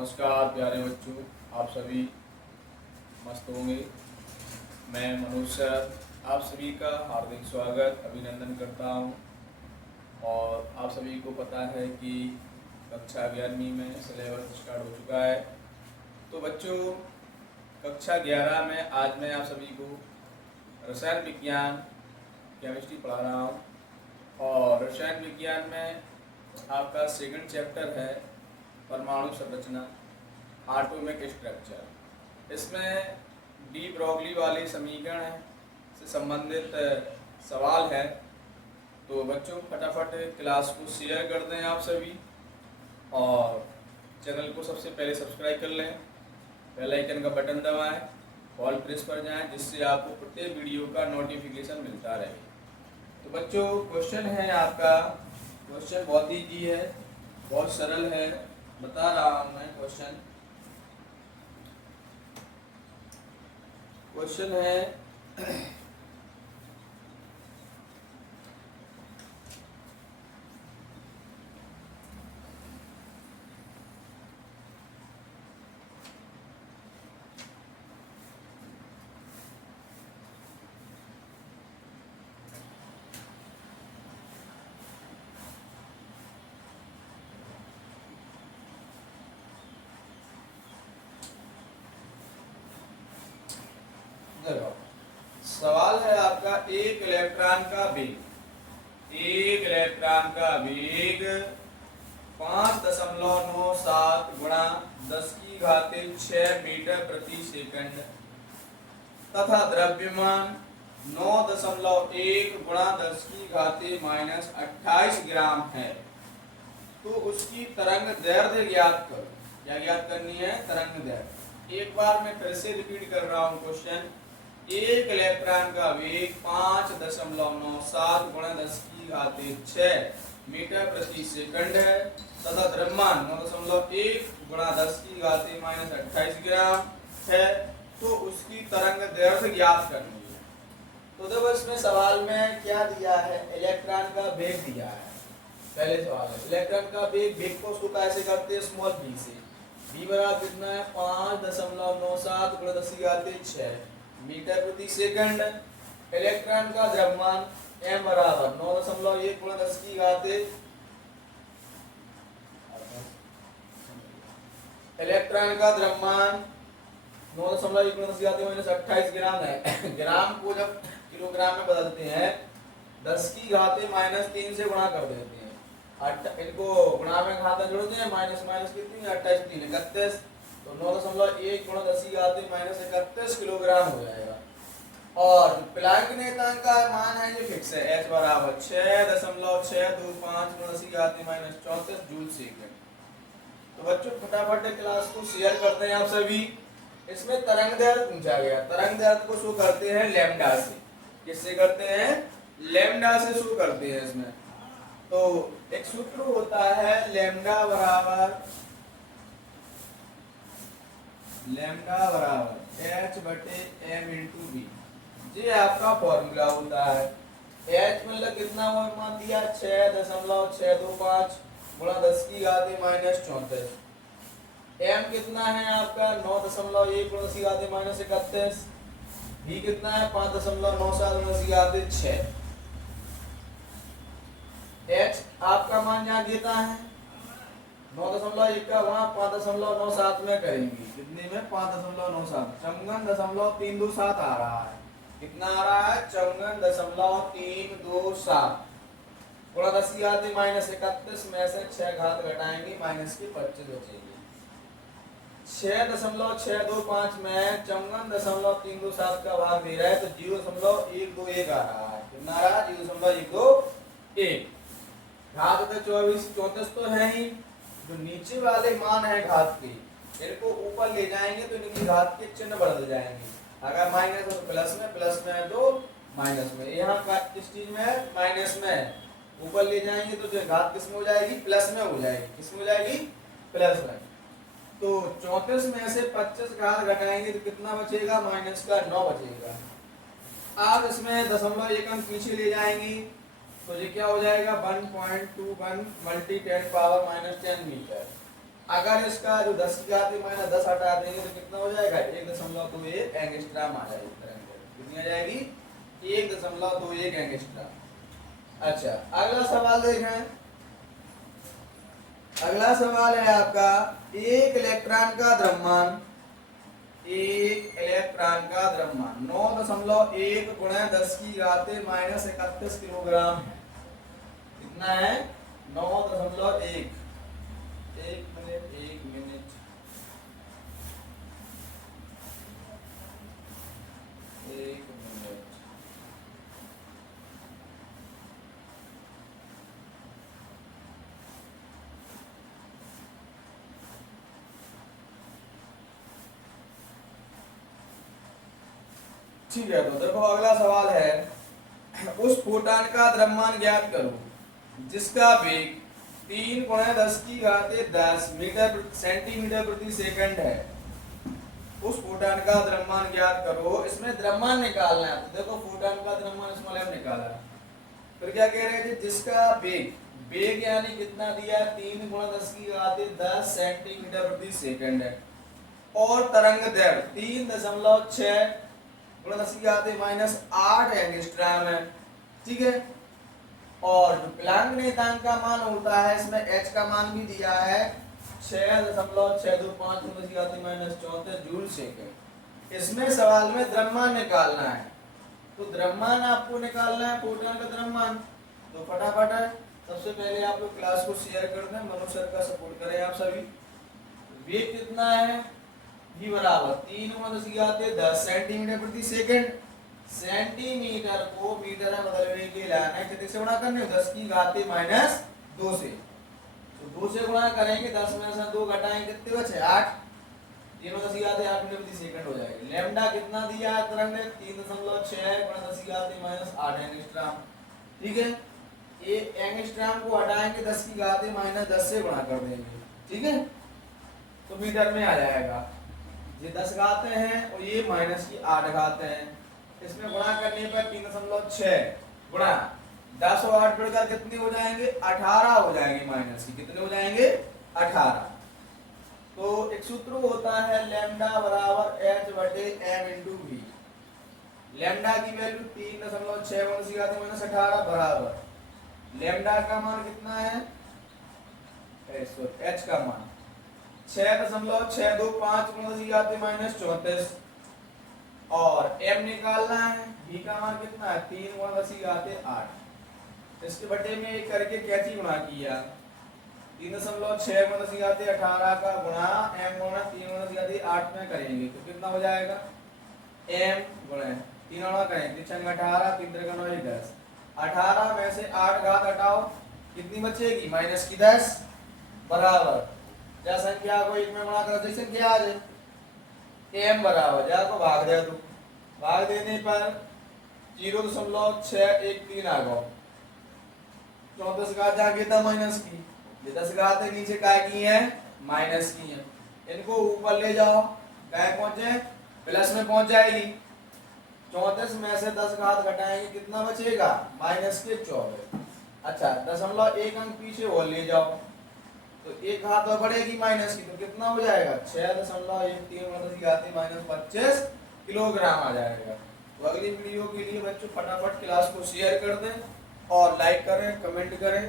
नमस्कार प्यारे बच्चों, आप सभी मस्त होंगे। मैं मनोज सर आप सभी का हार्दिक स्वागत अभिनंदन करता हूं। और आप सभी को पता है कि कक्षा 11वीं में सिलेबस स्टार्ट हो चुका है। तो बच्चों, कक्षा 11 में आज मैं आप सभी को रसायन विज्ञान केमिस्ट्री पढ़ा रहा हूं। और रसायन विज्ञान में आपका सेकंड चैप्टर है परमाणु संरचना, एटॉमिक स्ट्रक्चर। इसमें डी ब्रोगली वाले समीकरण से संबंधित सवाल है। तो बच्चों, फटाफट क्लास को शेयर कर दें आप सभी, और चैनल को सबसे पहले सब्सक्राइब कर लें, बेल आइकन का बटन दबाएं, ऑल प्रेस पर जाएं, जिससे आपको प्रत्येक वीडियो का नोटिफिकेशन मिलता रहे। तो बच्चों, क्वेश्चन है आपका, क्वेश्चन बहुत ईजी है, बहुत सरल है, बता रहा हूं मैं। क्वेश्चन है सवाल है आपका, एक इलेक्ट्रॉन का वेग 5.97 गुणा 10⁶ मीटर प्रति सेकंड तथा द्रव्यमान 9.1 गुणा 10⁻⁻28 ग्राम है। तो उसकी तरंग दैर्ध्य ज्ञात करो। क्या ज्ञात करनी है? तरंग दैर्ध्य। एक बार मैं फिर से रिपीट कर रहा हूं क्वेश्चन। एक इलेक्ट्रॉन का वेग 5.97 गुणा 10⁻6 मीटर प्रति सेकंड है तथा द्रव्यमान 9.1 गुणा 10⁻⁻28 ग्राम है। तो उसकी तरंग दैर्ध्य ज्ञात करनी है। तो देखो, इसमें सवाल में क्या दिया है? इलेक्ट्रॉन का वेग दिया है। पहले सवाल है इलेक्ट्रॉन का वेग को उसको कैसे करते हैं? स्मॉल v से। v बराबर कितना है? 5.97 गुणा 10⁻6 मीटर प्रति सेकंड। इलेक्ट्रॉन का द्रव्यमान m बराबर 9.1 गुणा 10⁻⁻। इलेक्ट्रॉन का द्रव्यमान 9.1 गुणा 10⁻⁻28 ग्राम है। ग्राम को जब किलोग्राम में बदलते हैं 10⁻⁻3 से गुणा कर देते हैं। इनको गुणा में घाता जोड़ते हैं, माइनस माइनस कितनी? 28 3 31। तो 9.1 गुणा 10⁻⁻31 किलोग्राम हो जाएगा। और प्लैंक नेतांक का मान है, ये फिक्स है, h बराबर 6.625 गुणा 10⁻⁻34 जूल सेकंड। तो बच्चों, फटाफट क्लास को शेयर करते हैं आप सभी। इसमें तरंग दैर्ध्य पूछा गया। तरंग दैर्ध्य को शो करते हैं लैम्डा से। किससे करते हैं? लैम्डा से शो करते हैं इसमें। तो एक सूत्र होता है लैम्डा बराबर h/m × v। ये आपका फॉर्मूला होता है। h मतलब कितना हुआ? मान दिया 6.625 गुणा 10⁻⁻34। m कितना है आपका? 9.1 गुणा 10⁻⁻31। v कितना है? 5.97 गुणा 10⁻6। h आपका मान यहाँ देता है 9.1 का वहां 5.97 में करेंगे। कितने में? 5.97। 54.327 आ रहा है। कितना आ रहा है? 54.327 गुणा 10⁻⁻31 में से 6 घात घटाएंगे, माइनस की 25 बचेगी। 6.625 में 54.327 का भाग दे रहा है, तो 0.121 आ रहा है। कितना आ रहा है? 0.121। घात तो 34 तो है ही। जो नीचे वाले मान है घात के, इनको ऊपर ले जाएंगे तो इनकी घात के चिन्ह बदल जाएंगे। अगर माइनस है तो प्लस में है तो माइनस में। यहाँ का किस चीज में है? माइनस में। ऊपर ले जाएंगे तो जो घात किस में हो जाएगी? प्लस में हो जाएगी। किस में हो जाएगी? प्लस में। तो 34 में से 25 घात घटाएंगे तो कितना बचेगा? माइनस का 9 बचेगा। आप इसमें 0.1 अंक पीछे ले जाएंगे तो ये क्या हो जाएगा? 1.21 × 10⁻⁻10 मीटर। अगर इसका जो 10 की घात माइनस 10 हटा देंगे तो कितना हो जाएगा 1.21 एंगस्ट्रॉम आ जाएगी तरंग। कितनी आ जाएगी 1.21 एंगस्ट्रॉम। अच्छा अगला सवाल देखें। अगला सवाल है आपका एक इलेक्ट्रॉन का द्रव्यमान, एक इलेक्ट्रॉन का द्रव्यमान 9.1 गुणा 10 की घात माइनस 31 किलोग्राम है। कितना है 9.1। एक मिनट एक मिनट एक मिनट। ठीक है तो देखो अगला सवाल है उस फोटॉन का द्रव्यमान ज्ञात करो जिसका वेग 3 गुणा 10 की घात 10 मीटर सेंटीमीटर प्रति सेकंड है। उस फोटॉन का द्रव्यमान ज्ञात करो। इसमें द्रव्यमान निकालना है। तो देखो फोटॉन का द्रव्यमान इसमें हमने निकाला। फिर क्या कह रहे थे जिसका वेग, वेग यानी कितना दिया 3 गुणा 10 की घात 10 सेंटीमीटर प्रति सेकंड है और तरंग दैर्घ्य 3.6 गुणा 10 की घात माइनस 8 एंगस्ट्रॉम है। ठीक है। और जो प्लांक नियतांक का मान होता है इसमें h का मान भी दिया है 6.625 गुणा 10 की घात माइनस 34 जूल सेकंड। इसमें सवाल में द्रव्यमान निकालना है। तो द्रव्यमान आपको निकालना है फोटॉन का द्रव्यमान। तो फटाफट है सबसे पहले आप लोग क्लास को शेयर कर दें, मनु सर का सपोर्ट करें आप सभी। वेग कितना है v बराबर 3 गुणा 10 की घात 10 सेंटीमीटर प्रति सेकंड। सेंटीमीटर को मीटर में बदलने के लिए कितने से गुणा करने 10 की घात माइनस 2 से। तो 2 से गुणा करेंगे 10 में से 2 घटाएंगे कितने बचे 8। 3 10 की घात 8 मीटर प्रति सेकंड हो जाएगी। लैम्डा कितना दिया है तरंग ने 3.6 गुणा 10 की घात माइनस 8 एंगस्ट्रॉम। ठीक है। ये एंगस्ट्रॉम को हटाएंगे 10 की घात माइनस 10 से गुणा कर देंगे। ठीक है। तो मीटर में आ जाएगा। ये 10 घातें हैं और ये माइनस की 8 घातें हैं। इसमें गुणा करने पर 3.6 गुणा 10 और 8 बढ़कर कितने हो जाएंगे 18 हो जाएंगे माइनस की। कितने हो जाएंगे 18। तो एक सूत्र होता है लैम्डा बराबर h बटे m इंटू v। लैम्डा की वैल्यू 3.6 गुणा 10 की घात माइनस 18 बराबर लैम्डा का मान कितना है h का मान 6.625 गुणा 10 की घात माइनस 34 और m निकालना है। v का मान कितना है 3 गुणा 10 की घात 8। इसके बटे में एक करके कैची गुणा किया 3.6 गुणा 10 की घात 18 का गुणा m गुणा 3 गुणा 10 की घात 8 में करेंगे तो कितना हो जाएगा m गुणा 3 गुणा करेंगे 3 18 3 3 9 10। 18 में से 8 घात हटाओ कितनी बचेगी माइनस की 10 बराबर या संख्या को एक में गुणा कर दो संख्या आ जाए m बराबर या को भाग दे दो। भाग देने पर 0.613 आ गया। 34 घात जाके था माइनस की। ये 10 घात है नीचे काय की है माइनस की है। इनको ऊपर ले जाओ काय पहुंचे प्लस में पहुंच जाएगी। 34 में से 10 घात घटाएंगे कितना बचेगा माइनस के 24। अच्छा 0.1 अंक पीछे और ले जाओ तो एक घात और बढ़ेगी माइनस की तो कितना हो जाएगा 6.13 माइनस 25 किलोग्राम आ जाएगा। तो अगली वीडियो के लिए बच्चों फटाफट क्लास को शेयर कर दें और लाइक करें कमेंट करें।